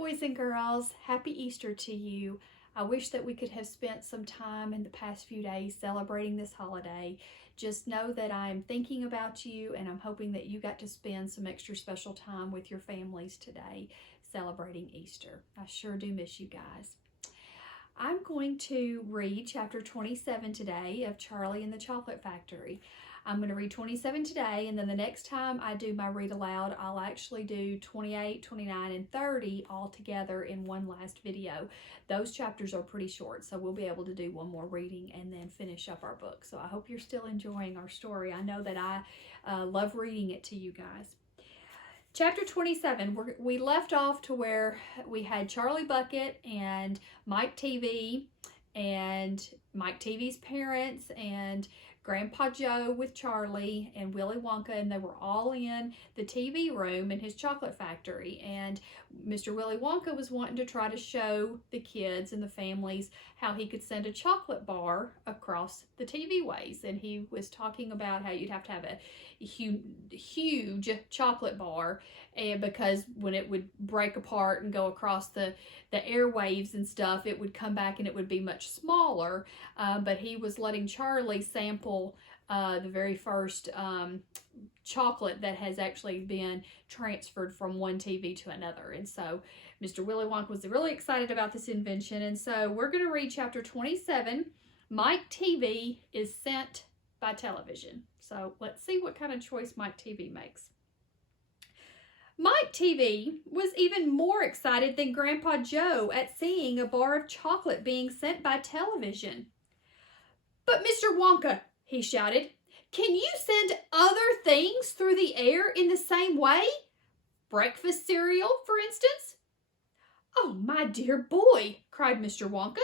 boys and girls, happy Easter to you. I wish that we could have spent some time in the past few days celebrating this holiday. Just know that I'm thinking about you and I'm hoping that you got to spend some extra special time with your families today celebrating Easter. I sure do miss you guys. I'm going to read chapter 27 today of Charlie and the Chocolate Factory. I'm going to read 27 today, and then the next time I do my read aloud, I'll actually do 28, 29, and 30 all together in one last video. Those chapters are pretty short, so we'll be able to do one more reading and then finish up our book. So I hope you're still enjoying our story. I know that I love reading it to you guys. Chapter 27, we left off to where we had Charlie Bucket and Mike Teavee and Mike Teavee's parents and Grandpa Joe with Charlie and Willy Wonka, and they were all in the TV room in his chocolate factory. And Mr. Willy Wonka was wanting to try to show the kids and the families how he could send a chocolate bar across the TV ways. And he was talking about how you'd have to have a huge chocolate bar, and because when it would break apart and go across the airwaves and stuff, it would come back and it would be much smaller. But he was letting Charlie sample the very first chocolate that has actually been transferred from one TV to another. And so Mr. Willy Wonka was really excited about this invention. And so we're going to read chapter 27. Mike Teavee is sent by television. So let's see what kind of choice Mike Teavee makes. Mike Teavee was even more excited than Grandpa Joe at seeing a bar of chocolate being sent by television. "But Mr. Wonka," he shouted, "can you send other things through the air in the same way? Breakfast cereal, for instance?" "Oh, my dear boy," cried Mr. Wonka,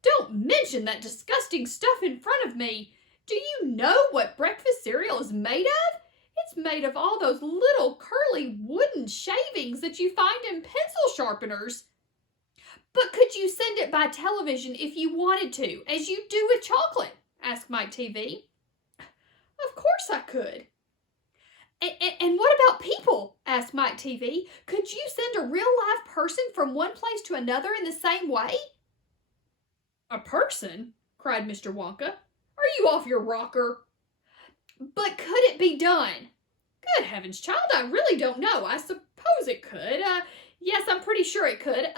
"don't mention that disgusting stuff in front of me. Do you know what breakfast cereal is made of? It's made of all those little curly wooden shavings that you find in pencil sharpeners." "But could you send it by television if you wanted to, as you do with chocolate?" asked Mike Teavee. "Of course I could." And what about people?" asked Mike Teavee. "Could you send a real live person from one place to another in the same way?" "A person?" cried Mr. Wonka. "Are you off your rocker?" "But could it be done?" "Good heavens, child, I really don't know. I suppose it could. Yes, I'm pretty sure it could.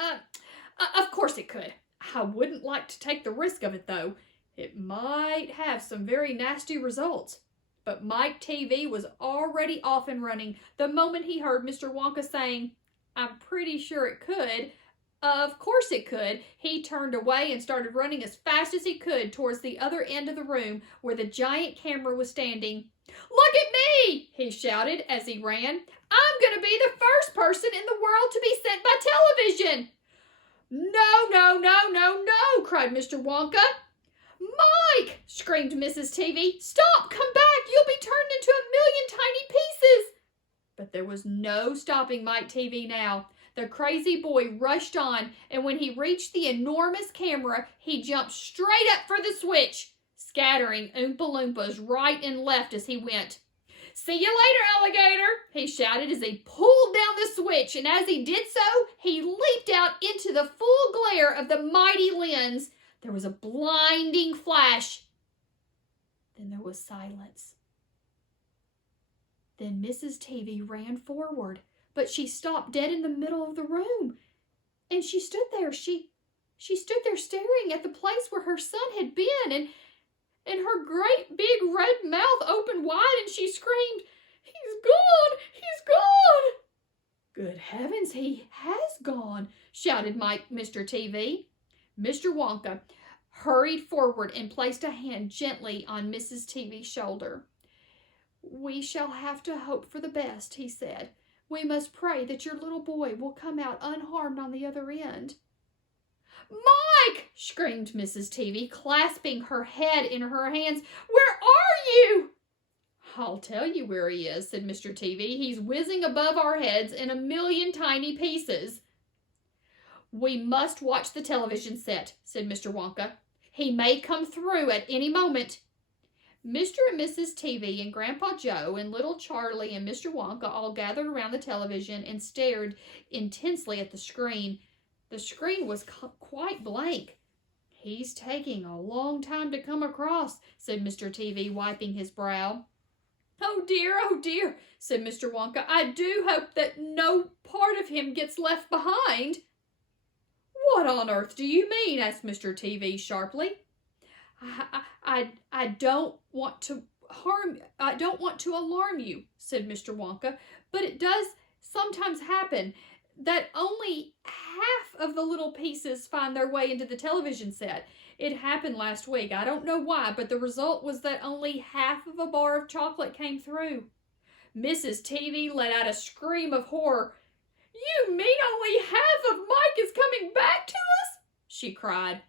Of course it could. I wouldn't like to take the risk of it, though. It might have some very nasty results." But Mike Teavee was already off and running the moment he heard Mr. Wonka saying, "I'm pretty sure it could. Of course it could." He turned away and started running as fast as he could towards the other end of the room where the giant camera was standing. "Look at me!" he shouted as he ran. "I'm going to be the first person in the world to be sent by television." "No, no, no, no, no!" cried Mr. Wonka. "Mike!" screamed Mrs. Teavee. "Stop! Come back! You'll be turned into a million tiny pieces!" But there was no stopping Mike Teavee now. The crazy boy rushed on, and when he reached the enormous camera, he jumped straight up for the switch, scattering Oompa Loompas right and left as he went. "See you later, alligator!" he shouted as he pulled down the switch, and as he did so, he leaped out into the full glare of the mighty lens. There was a blinding flash. Then there was silence. Then Mrs. Teavee ran forward, but she stopped dead in the middle of the room. And she stood there. She stood there staring at the place where her son had been, and her great big red mouth opened wide, and she screamed, "He's gone! He's gone!" "Good heavens, he has gone!" shouted Mr. Teavee. Mr. Wonka hurried forward and placed a hand gently on Mrs. Teavee's shoulder. "We shall have to hope for the best," he said. "We must pray that your little boy will come out unharmed on the other end." "Mike!" screamed Mrs. Teavee, clasping her head in her hands. "Where are you?" "I'll tell you where he is," said Mr. Teavee. "He's whizzing above our heads in a million tiny pieces." "We must watch the television set," said Mr. Wonka. "He may come through at any moment." Mr. and Mrs. TV and Grandpa Joe and little Charlie and Mr. Wonka all gathered around the television and stared intensely at the screen. The screen was quite blank. "He's taking a long time to come across," said Mr. TV, wiping his brow. Oh dear, said Mr. Wonka. "I do hope that no part of him gets left behind." "What on earth do you mean?" asked Mr. TV sharply. I don't want to alarm you," said Mr. Wonka, "but it does sometimes happen that only half of the little pieces find their way into the television set. It happened last week. I don't know why, but the result was that only half of a bar of chocolate came through." Mrs. TV let out a scream of horror. "You mean only half of Mike is coming back to us?" she cried.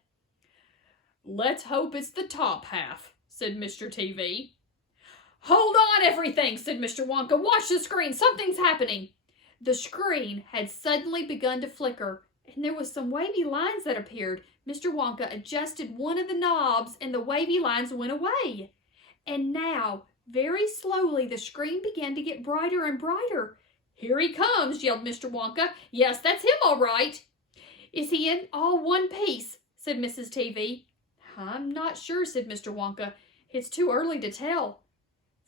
"Let's hope it's the top half," said Mr. TV. "Hold on, everything," said Mr. Wonka. "Watch the screen. Something's happening." The screen had suddenly begun to flicker, and there was some wavy lines that appeared. Mr. Wonka adjusted one of the knobs, and the wavy lines went away. And now, very slowly, the screen began to get brighter and brighter. "Here he comes," yelled Mr. Wonka. "Yes, that's him all right." "Is he in all one piece?" said Mrs. TV. "I'm not sure," said Mr. Wonka. "It's too early to tell."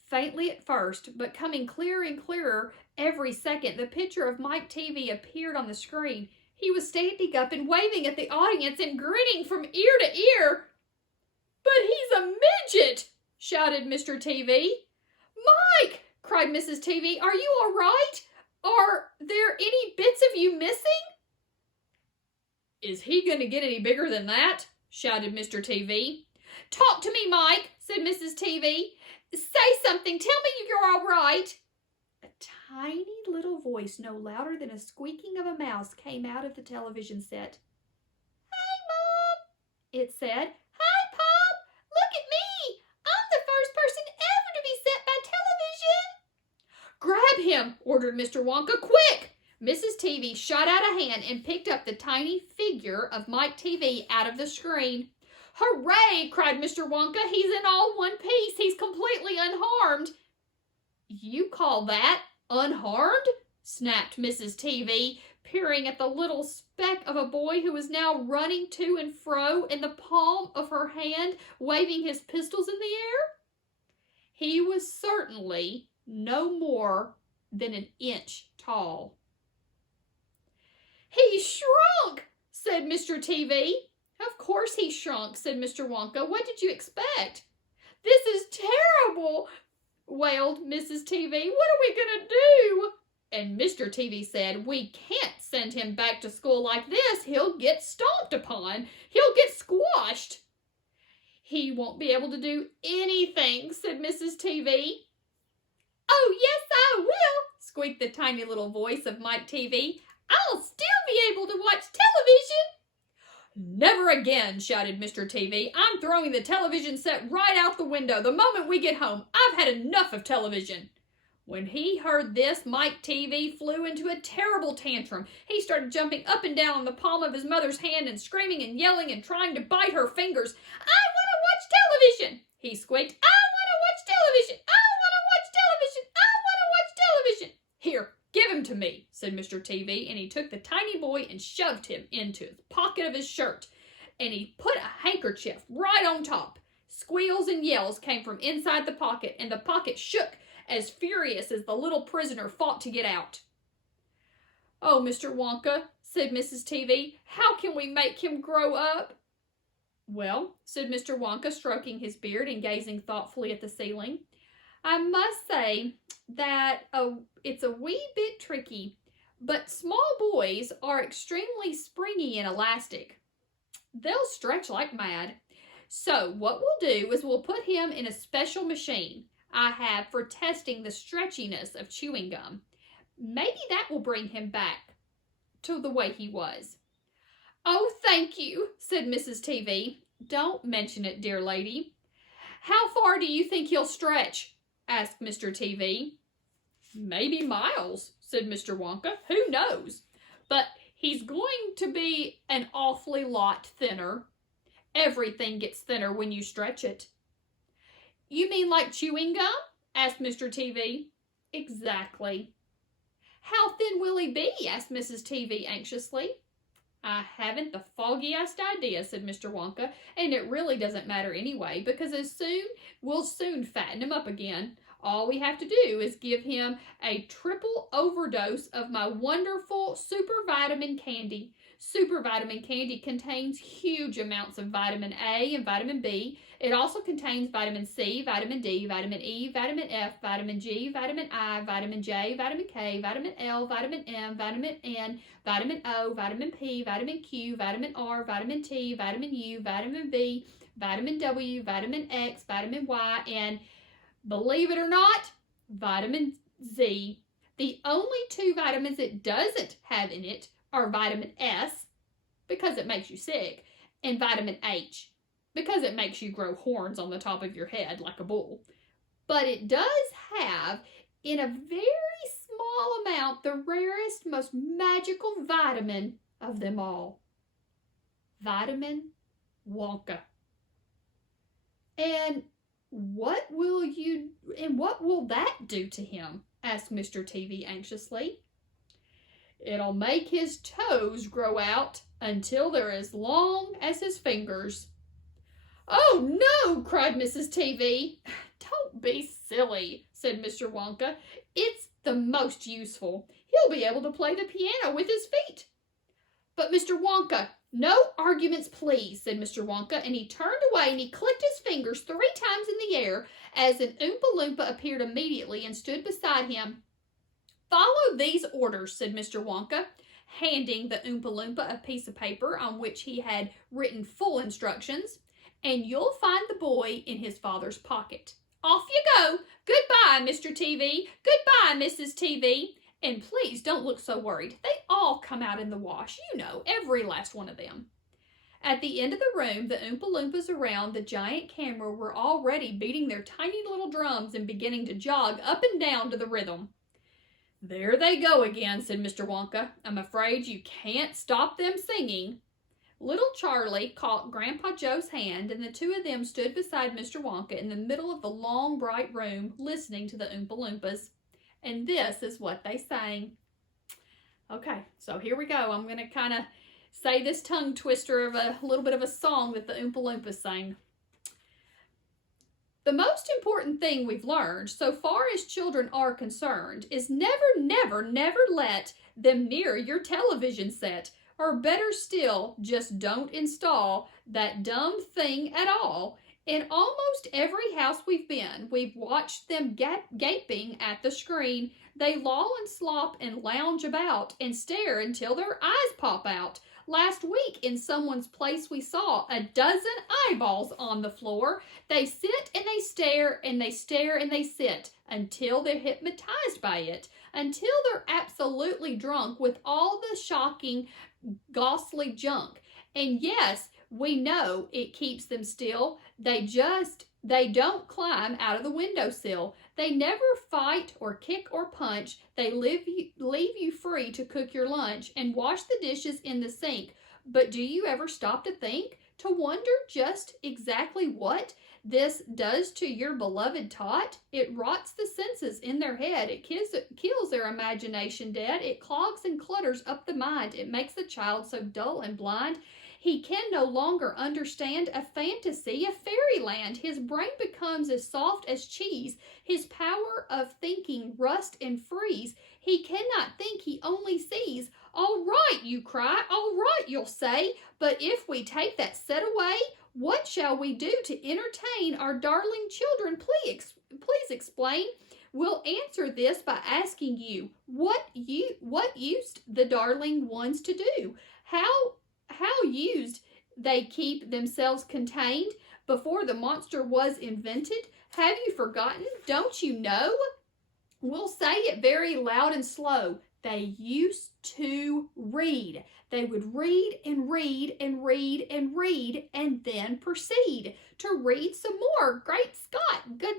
Faintly at first, but coming clearer and clearer every second, the picture of Mike TV appeared on the screen. He was standing up and waving at the audience and grinning from ear to ear. "But he's a midget!" shouted Mr. TV. "Mike!" cried Mrs. TV. "Are you all right? Are there any bits of you missing?" "Is he going to get any bigger than that?" shouted Mr. TV. "Talk to me, Mike," said Mrs. TV. "Say something. Tell me you're all right." A tiny little voice, no louder than a squeaking of a mouse, came out of the television set. "Hi, Mom," it said. "Hi, Pop. Look at me. I'm the first person ever to be sent by television." "Grab him," ordered Mr. Wonka. "Quick!" Mrs. TV shot out a hand and picked up the tiny figure of Mike TV out of the screen. "Hooray!" cried Mr. Wonka. "He's in all one piece. He's completely unharmed." "You call that unharmed?" snapped Mrs. TV, peering at the little speck of a boy who was now running to and fro in the palm of her hand, waving his pistols in the air. He was certainly no more than an inch tall. "He shrunk," said Mr. TV. "Of course he shrunk," said Mr. Wonka. "What did you expect?" "This is terrible," wailed Mrs. TV. "What are we going to do?" And Mr. TV said, "We can't send him back to school like this. He'll get stomped upon. He'll get squashed." "He won't be able to do anything," said Mrs. TV. "Oh, yes, I will," squeaked the tiny little voice of Mike TV. "I'll still be able to watch television." "Never again," shouted Mr. TV. "I'm throwing the television set right out the window the moment we get home. I've had enough of television." When he heard this, Mike TV flew into a terrible tantrum. He started jumping up and down on the palm of his mother's hand and screaming and yelling and trying to bite her fingers. "I want to watch television," he squeaked. "I want to watch television. I want to watch television. I want to watch television." "Here, give him to me," said Mr. TV, and he took the tiny boy and shoved him into the pocket of his shirt, and he put a handkerchief right on top. Squeals and yells came from inside the pocket, and the pocket shook as furious as the little prisoner fought to get out. "Oh, Mr. Wonka," said Mrs. TV, "how can we make him grow up?" "Well," said Mr. Wonka, stroking his beard and gazing thoughtfully at the ceiling, "I must say that it's a wee bit tricky, but small boys are extremely springy and elastic. They'll stretch like mad. So what we'll do is we'll put him in a special machine I have for testing the stretchiness of chewing gum. Maybe that will bring him back to the way he was." "Oh, thank you," said Mrs. TV. "Don't mention it, dear lady." "How far do you think he'll stretch?" asked Mr. TV. "Maybe miles," said Mr. Wonka. "Who knows? But he's going to be an awfully lot thinner. Everything gets thinner when you stretch it." You mean like chewing gum? Asked Mr. TV. Exactly. How thin will he be? Asked Mrs. TV anxiously. I haven't the foggiest idea, said Mr. Wonka, and it really doesn't matter anyway, because we'll soon fatten him up again. All we have to do is give him a triple overdose of my wonderful super vitamin candy. Super vitamin candy contains huge amounts of vitamin A and vitamin B. It also contains vitamin C, vitamin D, vitamin E, vitamin F, vitamin G, vitamin I, vitamin J, vitamin K, vitamin L, vitamin M, vitamin N, vitamin O, vitamin P, vitamin Q, vitamin R, vitamin T, vitamin U, vitamin V, vitamin W, vitamin X, vitamin Y, and believe it or not, vitamin Z. The only two vitamins it doesn't have in it are vitamin S, because it makes you sick, and vitamin H, because it makes you grow horns on the top of your head like a bull. But it does have, in a very small amount, the rarest, most magical vitamin of them all. Vitamin Wonka. And what will that do to him? Asked Mr. TV anxiously. It'll make his toes grow out until they're as long as his fingers. Oh no, cried Mrs. TV. Don't be silly, said Mr. Wonka. It's the most useful. He'll be able to play the piano with his feet. But Mr. Wonka, no arguments, please, said Mr. Wonka, and he turned away and he clicked his fingers 3 times in the air as an Oompa Loompa appeared immediately and stood beside him. Follow these orders, said Mr. Wonka, handing the Oompa Loompa a piece of paper on which he had written full instructions, and you'll find the boy in his father's pocket. Off you go. Goodbye, Mr. TV. Goodbye, Mrs. TV. And please don't look so worried. They all come out in the wash, you know, every last one of them. At the end of the room, the Oompa Loompas around the giant camera were already beating their tiny little drums and beginning to jog up and down to the rhythm. There they go again, said Mr. Wonka. I'm afraid you can't stop them singing. Little Charlie caught Grandpa Joe's hand, and the two of them stood beside Mr. Wonka in the middle of the long, bright room, listening to the Oompa Loompas. And this is what they sang. Okay, so here we go. I'm going to kind of say this tongue twister of a little bit of a song that the Oompa Loompas sang. The most important thing we've learned, so far as children are concerned, is never, never, never let them near your television set. Or better still, just don't install that dumb thing at all. In almost every house we've been, we've watched them gaping at the screen. They loll and slop and lounge about and stare until their eyes pop out. Last week in someone's place we saw a dozen eyeballs on the floor. They sit and they stare and they stare and they sit until they're hypnotized by it, until they're absolutely drunk with all the shocking, ghastly junk. And yes, we know it keeps them still. They don't climb out of the windowsill. They never fight or kick or punch. They leave you free to cook your lunch and wash the dishes in the sink. But do you ever stop to think, to wonder just exactly what this does to your beloved tot? It rots the senses in their head. It kills their imagination dead. It clogs and clutters up the mind. It makes the child so dull and blind he can no longer understand a fantasy, a fairyland. His brain becomes as soft as cheese. His power of thinking rust and freeze. He cannot think, he only sees. All right, you cry, all right, you'll say, but if we take that set away, what shall we do to entertain our darling children? Please explain. We'll answer this by asking you, what used the darling ones to do? How used they keep themselves contained before the monster was invented? Have you forgotten? Don't you know? We'll say it very loud and slow. They used to read. They would read and read and read and read and then proceed to read some more. Great Scott, good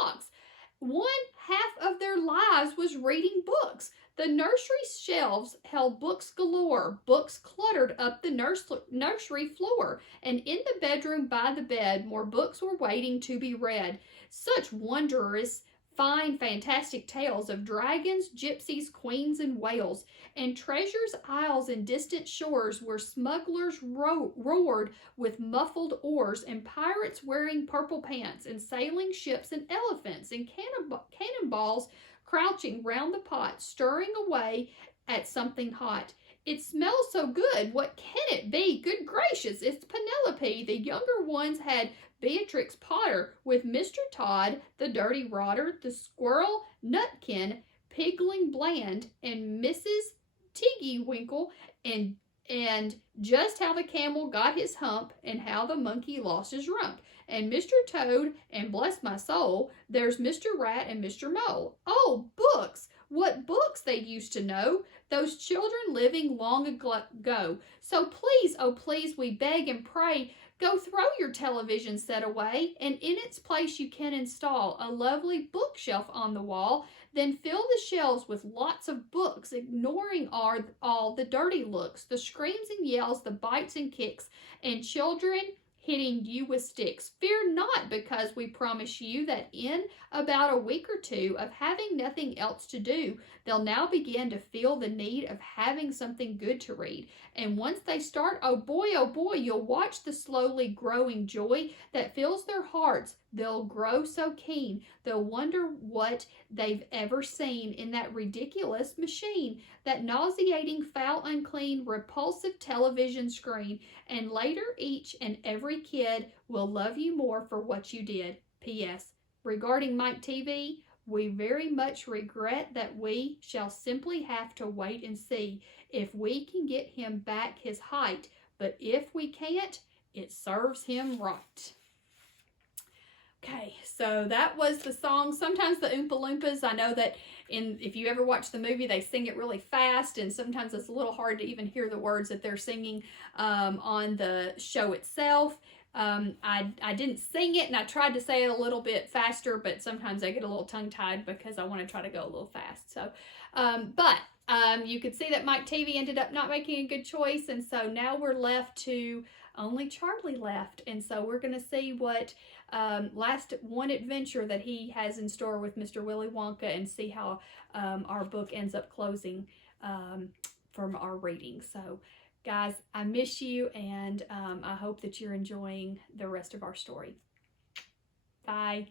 socks. 1/2 of their lives was reading books. The nursery shelves held books galore, books cluttered up the nursery floor, and in the bedroom by the bed, more books were waiting to be read. Such wondrous, fine, fantastic tales of dragons, gypsies, queens, and whales, and treasures, isles, and distant shores where smugglers roared with muffled oars, and pirates wearing purple pants, and sailing ships, and elephants, and cannonballs crouching round the pot, stirring away at something hot. It smells so good. What can it be? Good gracious, it's Penelope. The younger ones had Beatrix Potter with Mr. Todd, the Dirty Rotter, the Squirrel Nutkin, Pigling Bland, and Mrs. Tiggywinkle, and just how the camel got his hump, and how the monkey lost his rump, and Mr. Toad, and bless my soul, there's Mr. Rat and Mr. Mole. Oh, books! What books they used to know, those children living long ago. So please, oh please, we beg and pray, go throw your television set away, and in its place you can install a lovely bookshelf on the wall. Then fill the shelves with lots of books, ignoring all the dirty looks, the screams and yells, the bites and kicks, and children hitting you with sticks. Fear not, because we promise you that in about a week or two of having nothing else to do, they'll now begin to feel the need of having something good to read. And once they start, oh boy, you'll watch the slowly growing joy that fills their hearts. They'll grow so keen, they'll wonder what they've ever seen in that ridiculous machine, that nauseating, foul, unclean, repulsive television screen. And later, each and every kid will love you more for what you did. P.S. Regarding Mike TV, we very much regret that we shall simply have to wait and see if we can get him back his height, but if we can't, it serves him right. Okay, so that was the song. Sometimes the Oompa Loompas, I know that if you ever watch the movie, they sing it really fast, and sometimes it's a little hard to even hear the words that they're singing on the show itself. I didn't sing it, and I tried to say it a little bit faster, but sometimes I get a little tongue-tied because I want to try to go a little fast. So, you could see that Mike TV ended up not making a good choice, and so now we're left to only Charlie left. And so we're going to see what last one adventure that he has in store with Mr. Willy Wonka, and see how our book ends up closing from our reading. So guys, I miss you, and I hope that you're enjoying the rest of our story. Bye.